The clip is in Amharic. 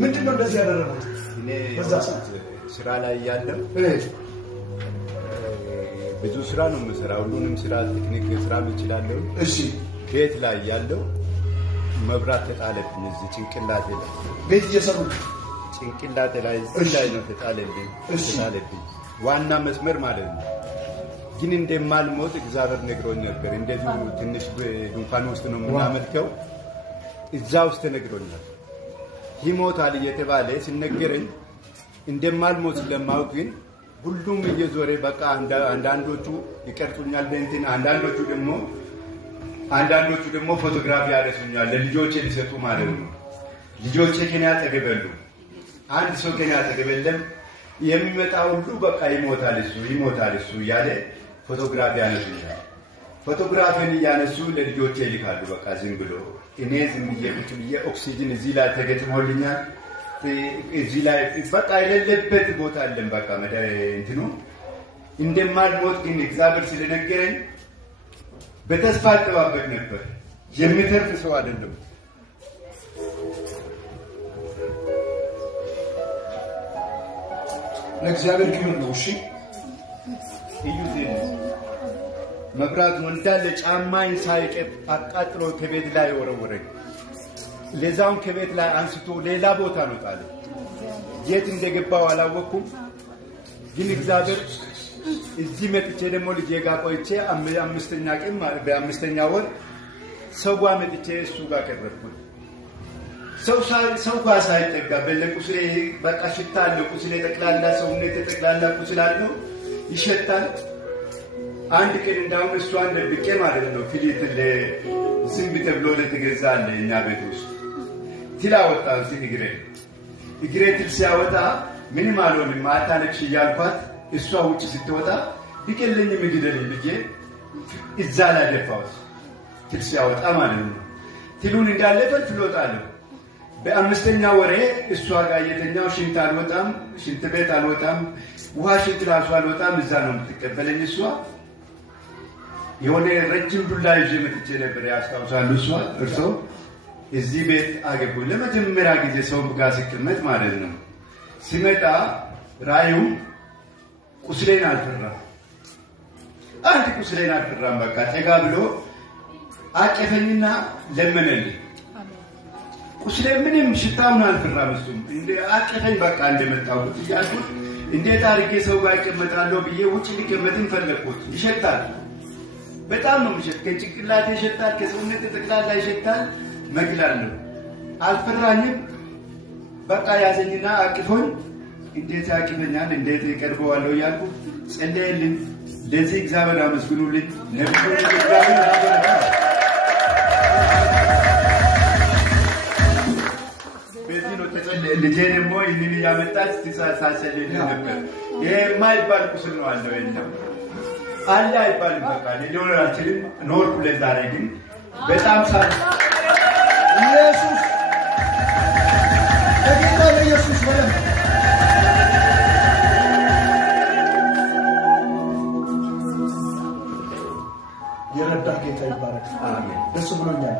ምንድነው እንደዚህ ያደረገው? እኔ ስራ ላይ ያለው ብዙ ስራ ነው የምሰራው። ሁሉንም ስራ ቴክኒክ ስራ እችላለሁ። እሺ፣ ቤት ላይ ያለው መብራት ተጣለብኝ። እዚህ ጭንቅላቴ ላይ ቤት እየሰሩ ጭንቅላቴ ላይ እዚህ ላይ ነው ተጣለብኝ። ዋና መስመር ማለት ነው። ግን እንደማልሞት እግዚአብሔር ነግሮኝ ነበር። እንደዚሁ ትንሽ ድንኳን ውስጥ ነው የምናመልከው። እዛ ውስጥ ነግሮኛል። ይሞታል እየተባለ ሲነገረኝ እንደማልሞት ስለማውቅ ግን ሁሉም እየዞረ በቃ አንዳንዶቹ ይቀርጹኛል በእንትን አንዳንዶቹ ደግሞ ፎቶግራፊ ያደርሱኛል ለልጆቼ ሊሰጡ ማለት ነው። ልጆቼ ከኔ አጠገበሉ አንድ ሰው ከኔ አጠገበለም የሚመጣ ሁሉ በቃ ይሞታል እሱ እያለ ፎቶግራፊ ያነሱኛል። ፎቶግራፊን እያነሱ ለልጆቼ ይልካሉ። በቃ ዝም ብሎ እኔ ዝም ብዬ ኦክሲጅን እዚህ ላይ ተገጥሞልኛል። እዚህ ላይ በቃ የሌለበት ቦታ አለን። በቃ እንትኑ እንደማልሞት ግን እግዚአብሔር ስለነገረኝ በተስፋ አጠባበቅ ነበር። የሚተርፍ ሰው አይደለም። ለእግዚአብሔር ክብር ነው። እሺ እዩት። መብራት ወንዳለ ጫማዬን ሳይቀር አቃጥሎ ከቤት ላይ ወረወረኝ። ለዛውን ከቤት ላይ አንስቶ ሌላ ቦታ ነው ጣለ። የት እንደገባው አላወኩም። ግን እግዚአብሔር እዚህ መጥቼ ደግሞ ልጄ ጋር ቆይቼ በአምስተኛ ወር ሰው ጋር መጥቼ እሱ ጋር ቀረብኩ። ሰው ጋር ሳይጠጋ በለቁስሌ በቃ ሽታ አለ። ቁስሌ ጠቅላላ ሰውነት ጠቅላላ ቁስል አለው፣ ይሸታል። አንድ ቀን እንዳውም እሷን ደብቄ ማለት ነው ፊሊት ለዝንብ ተብሎ ለተገዛ አለ እኛ ቤት ውስጥ ትል አወጣ። እዚህ እግሬ ትል ሲያወጣ ምንም አልሆንም አታለቅሽ እያልኳት እሷ ውጭ ስትወጣ ቢቀለኝ ምግደልኝ ብዬ እዛ ላይ ደፋሁት። ትል ሲያወጣ ማለት ነው። ትሉን እንዳለ ፈልፍሎታለሁ። በአምስተኛ ወሬ እሷ ጋር የተኛው ሽንት ቤት አልወጣም፣ ውሃ ሽንት ራሱ አልወጣም። እዛ ነው የምትቀበለኝ እሷ። የሆነ ረጅም ዱላ ይዤ መጥቼ ነበር ያስታውሳሉ። እርሶ እዚህ ቤት አገቡኝ ለመጀመሪያ ጊዜ ሰው ጋር ሲቀመጥ ማለት ነው። ሲመጣ ራዩ ቁስሌን አልፈራም። አንድ ቁስሌን አልፈራም። በቃ ጠጋ ብሎ አቀፈኝና ለመነልኝ። ቁስሌ ምንም ሽታውን አልፈራም። እሱም እንደ አቀፈኝ። በቃ እንደመጣሁት እያልኩት እንዴት አድርጌ ሰው ጋር ይቀመጣለሁ ብዬ ውጭ ሊቀመጥን ፈለግኩት። ይሸታል፣ በጣም ነው የሚሸት። ከጭንቅላቴ ይሸታል፣ ከሰውነት ጠቅላላ ይሸታል። መግላለሁ። አልፈራኝም። በቃ ያዘኝና አቅፎኝ እንዴት ያቅፈኛል እንዴት ይቀርበዋለሁ እያልኩ ጸለየልኝ። ለዚህ እግዚአብሔር አመስግኑልኝ። ነብዩ እግዚአብሔር አበረታ። በዚህ ነው ተጸለየ። ልጄ ደግሞ ይህንን እያመጣች ትሳሳሰልልኝ ነበር። ይሄ የማይባል ቁስል ነው አለው የለም አለ አይባልም። በቃ ሊሆን አልችልም። ኖርኩ ለዛሬ ግን በጣም ኢየሱስ ለጌታ ለኢየሱስ ወለም የረዳ ጌታ ይባረክ። አሜን። ደስ ብሎኛል።